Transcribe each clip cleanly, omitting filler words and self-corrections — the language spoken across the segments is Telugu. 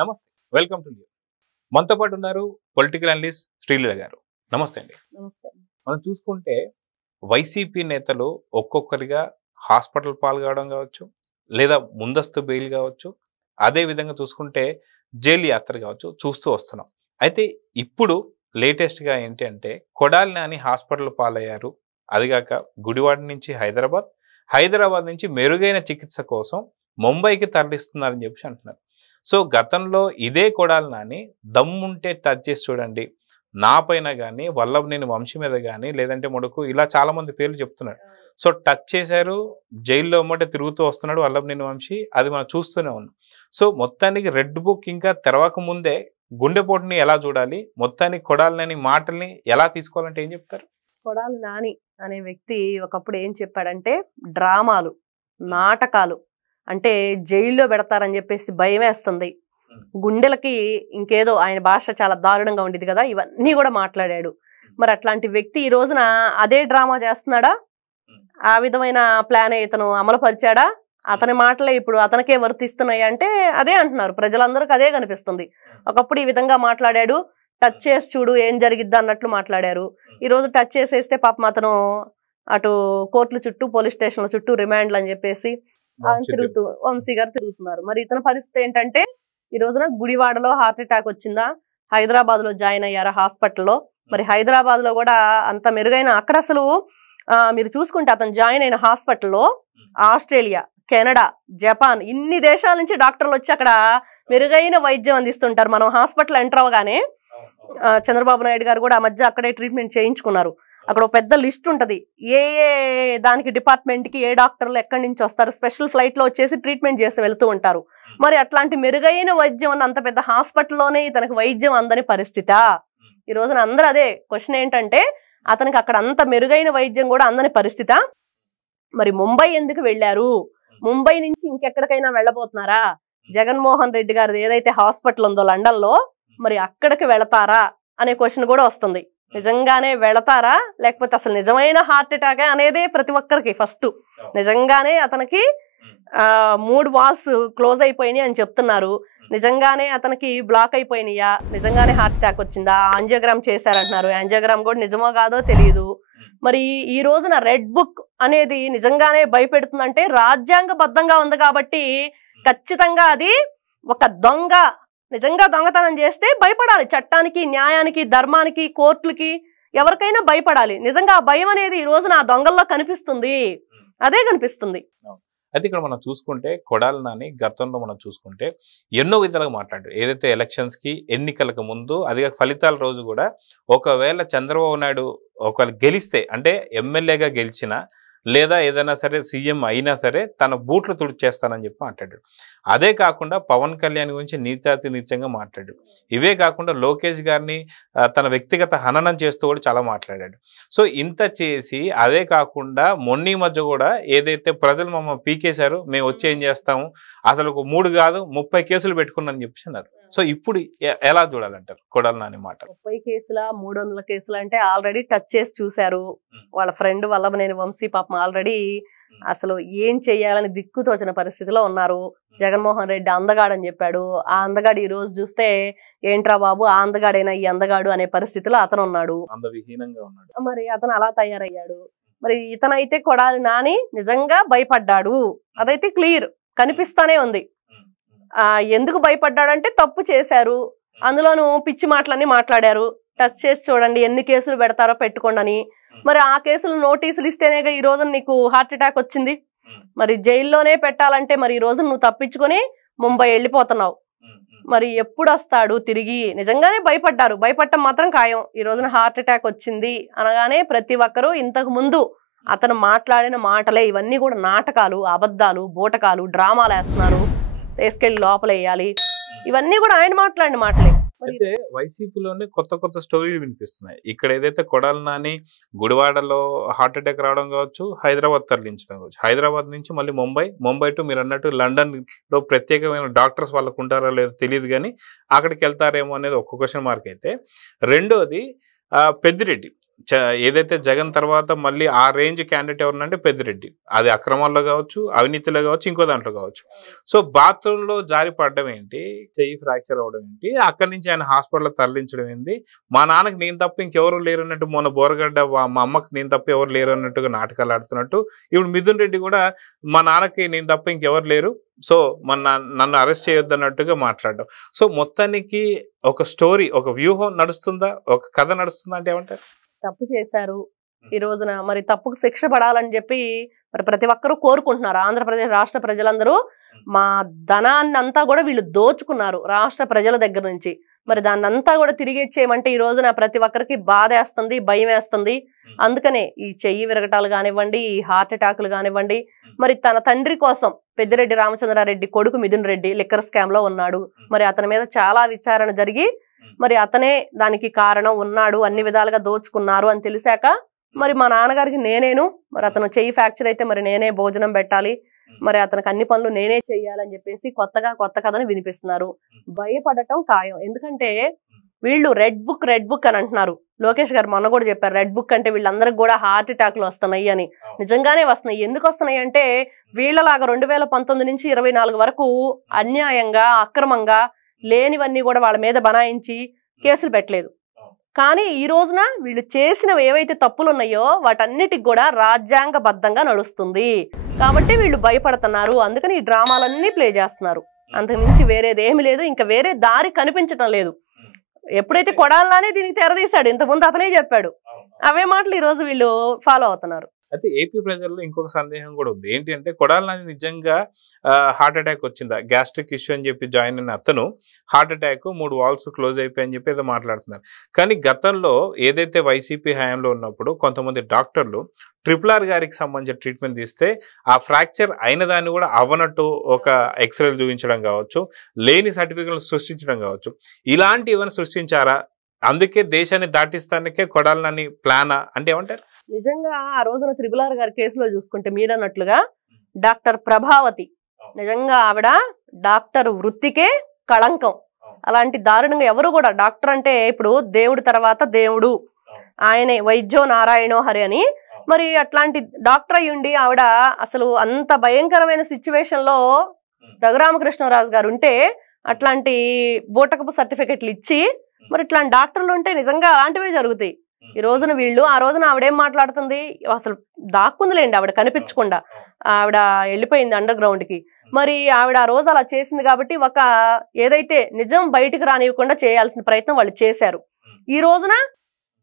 నమస్తే, వెల్కమ్ టు మనతో పాటు ఉన్నారు పొలిటికల్ అనలిస్ట్ శ్రీలీల గారు. నమస్తే అండి. మనం చూసుకుంటే వైసీపీ నేతలు ఒక్కొక్కరిగా హాస్పిటల్ పాల్గొనడం కావచ్చు, లేదా ముందస్తు బెయిల్ కావచ్చు, అదే విధంగా చూసుకుంటే జైలు యాత్ర కావచ్చు చూస్తూ వస్తున్నాం. అయితే ఇప్పుడు లేటెస్ట్గా ఏంటి అంటే కొడాలి నాని హాస్పిటల్ పాలయ్యారు. అదిగాక గుడివాడ నుంచి హైదరాబాద్ నుంచి మెరుగైన చికిత్స కోసం ముంబైకి తరలిస్తున్నారని చెప్పి అంటున్నారు. సో గతంలో ఇదే కొడాలి నాని దమ్ముంటే టచ్ చేసి చూడండి, నా పైన కానీ వల్లభనేని వంశీ మీద కానీ లేదంటే మొడుకు ఇలా చాలా మంది పేర్లు చెప్తున్నారు. సో టచ్ చేశారు, జైల్లో అమ్మటే తిరుగుతూ వస్తున్నాడు వల్లభనేని వంశీ, అది మనం చూస్తూనే ఉన్నాం. సో మొత్తానికి రెడ్ బుక్ ఇంకా తెరవక ముందే గుండెపోటుని ఎలా చూడాలి, మొత్తానికి కొడాలి నాని మాటల్ని ఎలా తీసుకోవాలంటే ఏం చెప్తారు? కొడాలి నాని అనే వ్యక్తి ఒకప్పుడు ఏం చెప్పాడంటే డ్రామాలు, నాటకాలు అంటే జైల్లో పెడతారని చెప్పేసి భయం వేస్తుంది, గుండెలకి ఇంకేదో ఆయన భాష చాలా దారుణంగా ఉండేది కదా, ఇవన్నీ కూడా మాట్లాడాడు. మరి అట్లాంటి వ్యక్తి ఈ రోజున అదే డ్రామా చేస్తున్నాడా? ఆ విధమైన ప్లాన్ ఇతను అమలుపరిచాడా? అతని మాటలే ఇప్పుడు అతనికే వర్తిస్తున్నాయి అంటే అదే అంటున్నారు, ప్రజలందరికీ అదే కనిపిస్తుంది. ఒకప్పుడు ఈ విధంగా మాట్లాడాడు, టచ్ చేసి చూడు ఏం జరిగిద్దా అన్నట్లు మాట్లాడారు. ఈరోజు టచ్ చేసేస్తే పాపం అతను అటు కోర్టుల చుట్టూ పోలీస్ స్టేషన్ల చుట్టూ రిమాండ్లు అని చెప్పేసి వంశీ గారు తిరుగుతున్నారు. మరి ఇతని పరిస్థితి ఏంటంటే ఈ రోజున గుడివాడలో హార్ట్ అటాక్ వచ్చిందా, హైదరాబాద్ లో జాయిన్ అయ్యారా హాస్పిటల్లో. మరి హైదరాబాద్ లో కూడా అంత మెరుగైన అక్కడ అసలు మీరు చూసుకుంటే అతను జాయిన్ అయిన హాస్పిటల్లో ఆస్ట్రేలియా, కెనడా, జపాన్ ఇన్ని దేశాల నుంచి డాక్టర్లు వచ్చి అక్కడ మెరుగైన వైద్యం అందిస్తుంటారు. మనం హాస్పిటల్ ఎంటర్ అవ్వగానే చంద్రబాబు నాయుడు గారు కూడా ఆ మధ్య అక్కడే ట్రీట్మెంట్ చేయించుకున్నారు. అక్కడ ఒక పెద్ద లిస్ట్ ఉంటుంది, ఏ దానికి డిపార్ట్మెంట్కి ఏ డాక్టర్లు ఎక్కడి నుంచి వస్తారు, స్పెషల్ ఫ్లైట్లో వచ్చేసి ట్రీట్మెంట్ చేసి వెళ్తూ ఉంటారు. మరి అట్లాంటి మెరుగైన వైద్యం అన్న అంత పెద్ద హాస్పిటల్లోనే ఇతనికి వైద్యం అందని పరిస్థితా? ఈ రోజున అందరూ అదే క్వశ్చన్ ఏంటంటే అతనికి అక్కడ అంత మెరుగైన వైద్యం కూడా అందని పరిస్థితా? మరి ముంబై ఎందుకు వెళ్ళారు? ముంబై నుంచి ఇంకెక్కడికైనా వెళ్ళబోతున్నారా? జగన్మోహన్ రెడ్డి గారిది ఏదైతే హాస్పిటల్ ఉందో లండన్ లో, మరి అక్కడికి వెళతారా అనే క్వశ్చన్ కూడా వస్తుంది. నిజంగానే వెళతారా లేకపోతే అసలు నిజమైన హార్ట్ అటాక్ అనేదే ప్రతి ఒక్కరికి ఫస్ట్. నిజంగానే అతనికి 3 వాల్స్ క్లోజ్ అయిపోయినాయి అని చెప్తున్నారు. నిజంగానే అతనికి బ్లాక్ అయిపోయినాయా, నిజంగానే హార్ట్ అటాక్ వచ్చిందా, యాంజియోగ్రామ్ చేశారంటున్నారు. యాంజియోగ్రామ్ కూడా నిజమో కాదో తెలియదు. మరి ఈ రోజున రెడ్ బుక్ అనేది నిజంగానే భయపెడుతుందంటే రాజ్యాంగబద్ధంగా ఉంది కాబట్టి ఖచ్చితంగా అది ఒక దొంగ నిజంగా దొంగతనం చేస్తే భయపడాలి. చట్టానికి, న్యాయానికి, ధర్మానికి, కోర్టులకి ఎవరికైనా భయపడాలి. నిజంగా ఆ భయం అనేది ఈ రోజున ఆ దొంగల్లో కనిపిస్తుంది, అదే కనిపిస్తుంది. అయితే ఇక్కడ మనం చూసుకుంటే కొడాలి నాని గతంలో మనం చూసుకుంటే ఎన్నో విధాలుగా మాట్లాడారు. ఏదైతే ఎలక్షన్స్కి ఎన్నికలకు ముందు అది ఫలితాల రోజు కూడా ఒకవేళ చంద్రబాబు నాయుడు ఒకవేళ గెలిస్తే అంటే ఎమ్మెల్యేగా గెలిచినా లేదా ఏదైనా సరే సీఎం అయినా సరే తన బూట్లు తుడిచేస్తానని చెప్పి మాట్లాడాడు. అదే కాకుండా పవన్ కళ్యాణ్ గురించి నీచాతి నీచంగా మాట్లాడాడు. ఇవే కాకుండా లోకేష్ గారిని తన వ్యక్తిగత హననం చేస్తూ కూడా చాలా మాట్లాడాడు. సో ఇంత చేసి అదే కాకుండా మొన్న మధ్య కూడా ఏదైతే ప్రజలు మమ్మల్ని పీకేశారు, మేము వచ్చి ఏం చేస్తాము, అసలు 3 కాదు 30 కేసులు పెట్టుకున్నాను చెప్పి అన్నారు. సో ఇప్పుడు ఎలా చూడాలంటారు కొడాలి నాని మాట? 30 కేసుల 300 కేసులు అంటే ఆల్రెడీ టచ్ చేసి చూశారు. వాళ్ళ ఫ్రెండ్ వల్లభనేని వంశీ పాపం ఆల్రెడీ అసలు ఏం చెయ్యాలని దిక్కుతోచిన పరిస్థితిలో ఉన్నారు. జగన్మోహన్ రెడ్డి అందగాడని చెప్పాడు. ఆ అందగాడు ఈ రోజు చూస్తే ఏంట్రా బాబు ఆ అందగాడైనా ఈ అందగాడు అనే పరిస్థితిలో అతను ఉన్నాడు. మరి అతను అలా తయారయ్యాడు. మరి ఇతనైతే కొడాలి నాని నిజంగా భయపడ్డాడు, అదైతే క్లియర్ కనిపిస్తానే ఉంది. ఎందుకు భయపడ్డాడంటే తప్పు చేశారు, అందులోనూ పిచ్చి మాటలన్నీ మాట్లాడారు. టచ్ చేసి చూడండి ఎన్ని కేసులు పెడతారో పెట్టుకోండి అని. మరి ఆ కేసులు నోటీసులు ఇస్తేనేగా ఈ రోజు నీకు హార్ట్ అటాక్ వచ్చింది. మరి జైల్లోనే పెట్టాలంటే మరి ఈ రోజు నువ్వు తప్పించుకొని ముంబై వెళ్ళిపోతున్నావు. మరి ఎప్పుడు వస్తాడు తిరిగి? నిజంగానే భయపడ్డారు, భయపడటం మాత్రం ఖాయం. ఈ రోజున హార్ట్ అటాక్ వచ్చింది అనగానే ప్రతి ఒక్కరూ ఇంతకు ముందు అతను మాట్లాడిన మాటలే ఇవన్నీ కూడా నాటకాలు, అబద్ధాలు, బూటకాలు, డ్రామాలు వేస్తున్నారు, తీసుకెళ్లి లోపల వేయాలి, ఇవన్నీ కూడా ఆయన మాట్లాడిన మాటలే. అయితే వైసీపీలోనే కొత్త స్టోరీలు వినిపిస్తున్నాయి. ఇక్కడ ఏదైతే కొడాలి నాని గుడివాడలో హార్ట్ అటాక్ రావడం కావచ్చు, హైదరాబాద్ తరలించడం కావచ్చు, హైదరాబాద్ నుంచి మళ్ళీ ముంబై టు మీరు అన్నట్టు లండన్ లో ప్రత్యేకమైన డాక్టర్స్ వాళ్ళకు ఉంటారో లేదో తెలియదు, కానీ అక్కడికి వెళ్తారేమో అనేది ఒక క్వశ్చన్ మార్క్. అయితే రెండోది పెద్దిరెడ్డి ఏదైతే జగన్ తర్వాత మళ్ళీ ఆ రేంజ్ క్యాండిడేట్ ఎవరంటే పెద్దిరెడ్డి. అది అక్రమాల్లో కావచ్చు, అవినీతిలో కావచ్చు, ఇంకో దాంట్లో కావచ్చు. సో బాత్రూంలో జారి పడడం ఏంటి, చెయ్యి ఫ్రాక్చర్ అవ్వడం ఏంటి, అక్కడి నుంచి ఆయన హాస్పిటల్ తరలించడం ఏంటి, మా నాన్నకి నేను తప్ప ఇంకెవరు లేరు అన్నట్టు, మొన్న బోరగడ్డ మా అమ్మకి నేను తప్ప ఎవరు లేరు అన్నట్టుగా నాటకాలు ఆడుతున్నట్టు, ఇప్పుడు మిథున్ రెడ్డి కూడా మా నాన్నకి నేను తప్ప ఇంకెవరు లేరు, సో నన్ను అరెస్ట్ చేయొద్దు అన్నట్టుగా మాట్లాడడం. సో మొత్తానికి ఒక స్టోరీ, ఒక వ్యూహం నడుస్తుందా, ఒక కథ నడుస్తుందా అంటే ఏమంటారు? తప్పు చేశారు ఈ రోజున, మరి తప్పుకు శిక్ష పడాలని చెప్పి మరి ప్రతి ఒక్కరూ కోరుకుంటున్నారు. ఆంధ్రప్రదేశ్ రాష్ట్ర ప్రజలందరూ మా ధనాన్ని అంతా కూడా వీళ్ళు దోచుకున్నారు రాష్ట్ర ప్రజల దగ్గర నుంచి. మరి దాన్ని అంతా కూడా తిరిగి ఇచ్చేయమంటే ఈ రోజున ప్రతి ఒక్కరికి బాధ వేస్తుంది, భయం వేస్తుంది. అందుకనే ఈ చెయ్యి విరగటాలు కానివ్వండి, ఈ హార్ట్ అటాకులు కానివ్వండి, మరి తన తండ్రి కోసం పెద్దిరెడ్డి రామచంద్రారెడ్డి కొడుకు మిథున్ రెడ్డి లిక్కర్ స్కామ్ లో ఉన్నాడు. మరి అతని మీద చాలా విచారణ జరిగి మరి అతనే దానికి కారణం ఉన్నాడు, అన్ని విధాలుగా దోచుకున్నారు అని తెలిసాక మరి మా నాన్నగారికి మరి అతను చెయ్యి ఫ్రాక్చర్ అయితే మరి నేనే భోజనం పెట్టాలి, మరి అతనికి అన్ని పనులు నేనే చెయ్యాలని చెప్పేసి కొత్త కథను వినిపిస్తున్నారు. భయపడటం ఖాయం. ఎందుకంటే వీళ్ళు రెడ్ బుక్ అని అంటున్నారు. లోకేష్ గారు మొన్న కూడా చెప్పారు, రెడ్ బుక్ అంటే వీళ్ళందరికి కూడా హార్ట్ అటాక్లు వస్తున్నాయి అని. నిజంగానే వస్తున్నాయి. ఎందుకు వస్తున్నాయి అంటే వీళ్ళలాగా 2019 నుంచి 24 వరకు అన్యాయంగా, అక్రమంగా లేనివన్నీ కూడా వాళ్ళ మీద బనాయించి కేసులు పెట్టలేదు. కానీ ఈ రోజున వీళ్ళు చేసినవి ఏవైతే తప్పులు ఉన్నాయో వాటన్నిటికి కూడా రాజ్యాంగబద్ధంగా నడుస్తుంది కాబట్టి వీళ్ళు భయపడుతున్నారు. అందుకని ఈ డ్రామాలన్నీ ప్లే చేస్తున్నారు. అంతకుమించి వేరేది ఏమి లేదు. ఇంకా వేరే దారి కనిపించడం లేదు. ఎప్పుడైతే కొడాలనే దీనికి తెరదీశాడు, ఇంతకుముందు అతనే చెప్పాడు, అవే మాటలు ఈ రోజు వీళ్ళు ఫాలో అవుతున్నారు. అయితే ఏపీ ప్రజల్లో ఇంకొక సందేహం కూడా ఉంది. ఏంటి అంటే కొడాలి నిజంగా హార్ట్ అటాక్ వచ్చిందా, గ్యాస్ట్రిక్ ఇష్యూ అని చెప్పి జాయిన్ అయిన అతను హార్ట్ అటాక్ 3 వాల్వ్స్ క్లోజ్ అయిపోయాయని చెప్పి ఏదో మాట్లాడుతున్నారు. కానీ గతంలో ఏదైతే వైసీపీ హయాంలో ఉన్నప్పుడు కొంతమంది డాక్టర్లు RRR గారికి సంబంధించిన ట్రీట్మెంట్ తీస్తే ఆ ఫ్రాక్చర్ అయిన దాన్ని కూడా అవ్వనట్టు ఒక ఎక్స్రేలు చూపించడం కావచ్చు, లేని సర్టిఫికెట్లు సృష్టించడం కావచ్చు, ఇలాంటి ఏమైనా సృష్టించారా? అందుకే దేశాన్ని దాటిస్తానికే కొడాలని ప్లానా అంటే ఏమంటారు? నిజంగా ఆ రోజున RRR గారి కేసులో చూసుకుంటే మీరు అన్నట్లుగా డాక్టర్ ప్రభావతి, నిజంగా ఆవిడ డాక్టర్ వృత్తికే కళంకం. అలాంటి దారుణంగా ఎవరు కూడా, డాక్టర్ అంటే ఇప్పుడు దేవుడి తర్వాత దేవుడు, ఆయనే వైద్యో నారాయణో హరి అని, మరి అట్లాంటి డాక్టర్ అయ్యుండి ఆవిడ అసలు అంత భయంకరమైన సిచ్యువేషన్ లో రఘురామకృష్ణరాజు గారు ఉంటే అట్లాంటి బూటకపు సర్టిఫికెట్లు ఇచ్చి మరి ఇట్లాంటి డాక్టర్లు ఉంటే నిజంగా అలాంటివే జరుగుతాయి. ఈ రోజున వీళ్ళు, ఆ రోజున ఆవిడేం మాట్లాడుతుంది, అసలు దాక్కుందిలేండి ఆవిడ కనిపించకుండా, ఆవిడ వెళ్ళిపోయింది అండర్ గ్రౌండ్ కి. మరి ఆవిడ ఆ రోజు అలా చేసింది కాబట్టి ఒక ఏదైతే నిజం బయటికి రానివ్వకుండా చేయాల్సిన ప్రయత్నం వాళ్ళు చేశారు. ఈ రోజున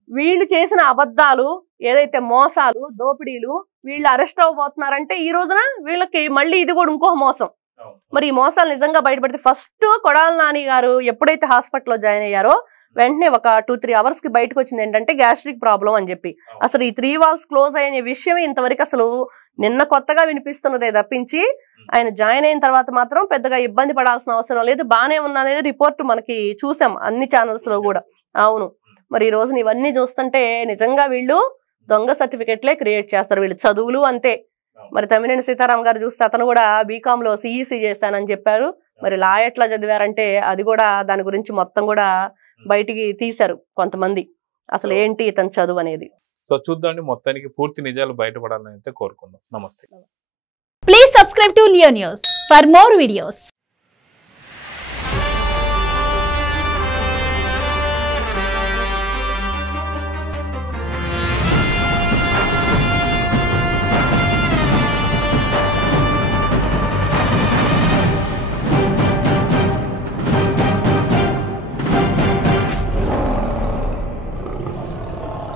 వీళ్ళు చేసిన అబద్ధాలు, ఏదైతే మోసాలు, దోపిడీలు, వీళ్ళు అరెస్ట్ అవ్వబోతున్నారంటే ఈ రోజున వీళ్ళకి మళ్ళీ ఇది కూడా ఇంకో మోసం. మరి ఈ మోసాలు నిజంగా బయటపడితే ఫస్ట్ కొడాలి నాని గారు ఎప్పుడైతే హాస్పిటల్లో జాయిన్ అయ్యారో వెంటనే ఒక 2-3 hours కి బయటకు వచ్చింది ఏంటంటే గ్యాస్ట్రిక్ ప్రాబ్లం అని చెప్పి. అసలు ఈ 3 valves క్లోజ్ అయిన విషయం ఇంతవరకు అసలు నిన్న కొత్తగా వినిపిస్తున్నదే తప్పించి ఆయన జాయిన్ అయిన తర్వాత మాత్రం పెద్దగా ఇబ్బంది పడాల్సిన అవసరం లేదు, బాగానే ఉన్నా అనేది రిపోర్ట్ మనకి చూసాం అన్ని ఛానల్స్ లో కూడా. అవును, మరి ఈ రోజున ఇవన్నీ చూస్తుంటే నిజంగా వీళ్ళు దొంగ సర్టిఫికెట్లే క్రియేట్ చేస్తారు. వీళ్ళు చదువులు అంతే. మరి తమ్మినేని సీతారాం గారు చూస్తే అతను కూడా బీకామ్ లో సిఈసి చేశానని చెప్పారు. మరి లా ఎట్లా చదివారంటే అది కూడా దాని గురించి మొత్తం కూడా బయటికి తీశారు కొంతమంది, అసలు ఏంటి ఇతని చదువు అనేది. సో చూద్దాం, మొత్తానికి పూర్తి నిజాలు బయటపడాలని అయితే కోరుకుందాం. నమస్తే. Please subscribe to Leo news for more videos.